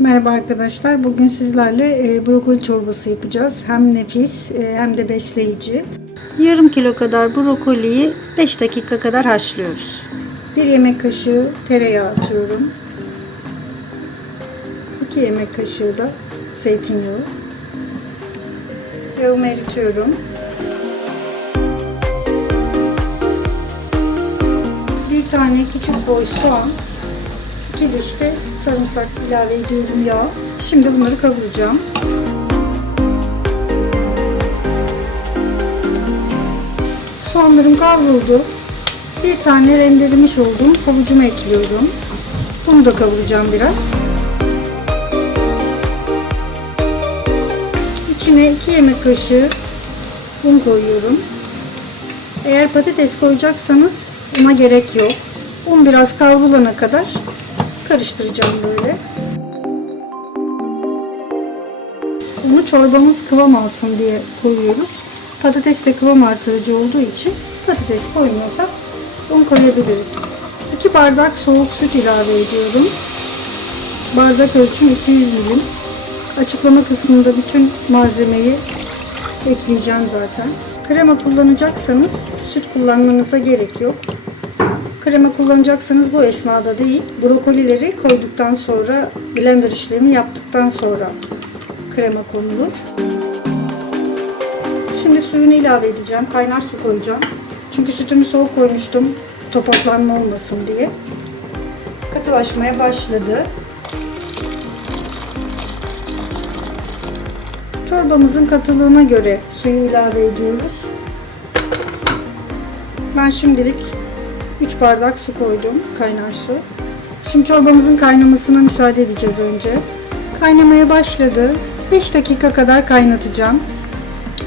Merhaba arkadaşlar. Bugün sizlerle e, brokoli çorbası yapacağız. Hem nefis e, hem de besleyici. Yarım kilo kadar brokoliyi 5 dakika kadar haşlıyoruz. 1 yemek kaşığı tereyağı atıyorum. 2 yemek kaşığı da zeytinyağı. Yağımı eritiyorum. Bir tane küçük boy soğan, 2 diş de sarımsak ilave ediyorum yağ. Şimdi bunları kavuracağım. Soğanlarım kavruldu. Bir tane rendelemiş olduğum havucumu ekliyorum. Bunu da kavuracağım biraz. İçine 2 yemek kaşığı un koyuyorum. Eğer patates koyacaksanız una gerek yok. Un biraz kavrulana kadar karıştıracağım böyle. Bunu çorbamız kıvam alsın diye koyuyoruz. Patates de kıvam artırıcı olduğu için patates koymuyorsak un koyabiliriz. 2 bardak soğuk süt ilave ediyorum. Bardak ölçüm 200 milim. Açıklama kısmında bütün malzemeyi ekleyeceğim zaten. Krema kullanacaksanız süt kullanmanıza gerek yok. Krema kullanacaksanız bu esnada değil, brokolileri koyduktan sonra, blender işlemi yaptıktan sonra krema konulur. Şimdi suyunu ilave edeceğim. Kaynar su koyacağım. Çünkü sütümü soğuk koymuştum topaklanma olmasın diye. Katılaşmaya başladı. Çorbamızın katılığına göre suyu ilave ediyoruz. Ben şimdilik 3 bardak su koydum. Kaynar su. Şimdi çorbamızın kaynamasına müsaade edeceğiz önce. Kaynamaya başladı. 5 dakika kadar kaynatacağım.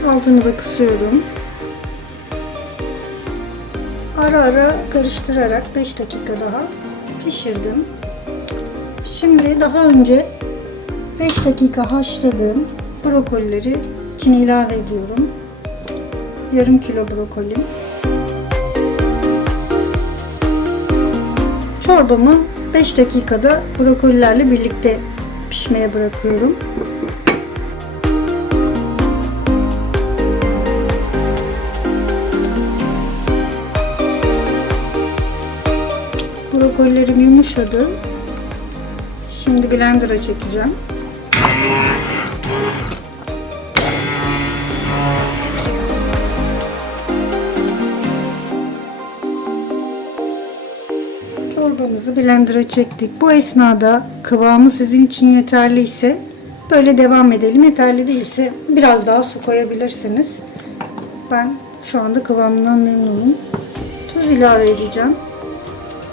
Altını da kısıyorum. Ara ara karıştırarak 5 dakika daha pişirdim. Şimdi daha önce 5 dakika haşladığım brokolileri içine ilave ediyorum. Yarım kilo brokolim. Çorbamı 5 dakikada brokolilerle birlikte pişmeye bırakıyorum. Brokolilerim yumuşadı. Şimdi blender'a çekeceğim. Çorbamızı blender'a çektik. Bu esnada kıvamı sizin için yeterliyse böyle devam edelim. Yeterli değilse biraz daha su koyabilirsiniz. Ben şu anda kıvamından memnunum. Tuz ilave edeceğim.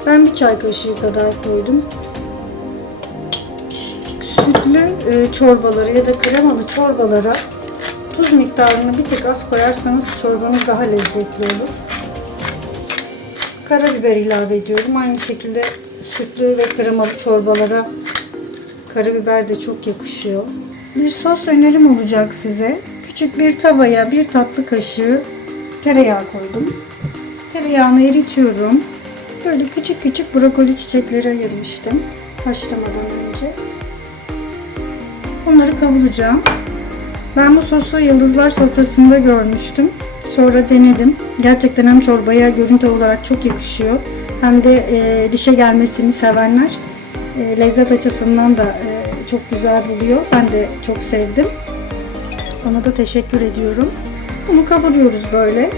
Ben bir çay kaşığı kadar koydum. Sütlü e, çorbaları ya da kremalı çorbalara tuz miktarını bir tık az koyarsanız çorbanız daha lezzetli olur. Karabiber ilave ediyorum. Aynı şekilde sütlü ve kremalı çorbalara karabiber de çok yakışıyor. Bir sos önerim olacak size. Küçük bir tavaya bir tatlı kaşığı tereyağı koydum. Tereyağını eritiyorum. Böyle küçük küçük brokoli çiçekleri ayırmıştım haşlamadan önce. Onları kavuracağım. Ben bu sosu yıldızlar sofrasında görmüştüm. Sonra denedim. Gerçekten hem çorbaya görüntü olarak çok yakışıyor. Hem de e, dişe gelmesini sevenler e, lezzet açısından da e, çok güzel buluyor. Ben de çok sevdim. Ona da teşekkür ediyorum. Bunu kavuruyoruz böyle.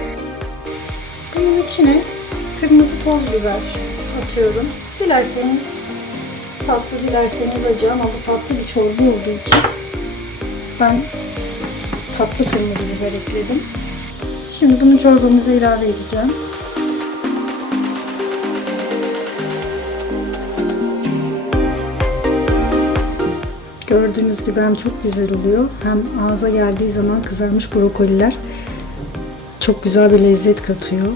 Bunun içine kırmızı toz biber atıyorum. Dilerseniz tatlı, dilerseniz acı ama bu tatlı bir çorba olduğu için ben tatlı kırmızı biber ekledim. Şimdi bunu çorbamıza ilave edeceğim. Gördüğünüz gibi hem çok güzel oluyor hem ağza geldiği zaman kızarmış brokoliler çok güzel bir lezzet katıyor.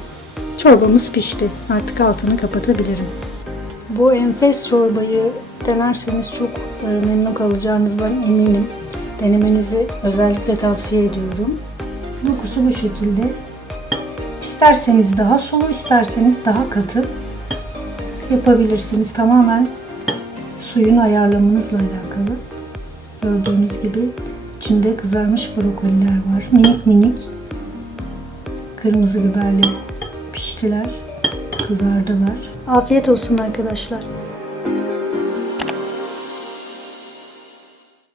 Çorbamız pişti. Artık altını kapatabilirim. Bu enfes çorbayı denerseniz çok e, memnun kalacağınızdan eminim. Denemenizi özellikle tavsiye ediyorum. Dokusu bu şekilde. İsterseniz daha sulu, isterseniz daha katı yapabilirsiniz. Tamamen suyunu ayarlamanızla alakalı. Gördüğünüz gibi içinde kızarmış brokoliler var. Minik minik kırmızı biberle piştiler, kızardılar. Afiyet olsun arkadaşlar.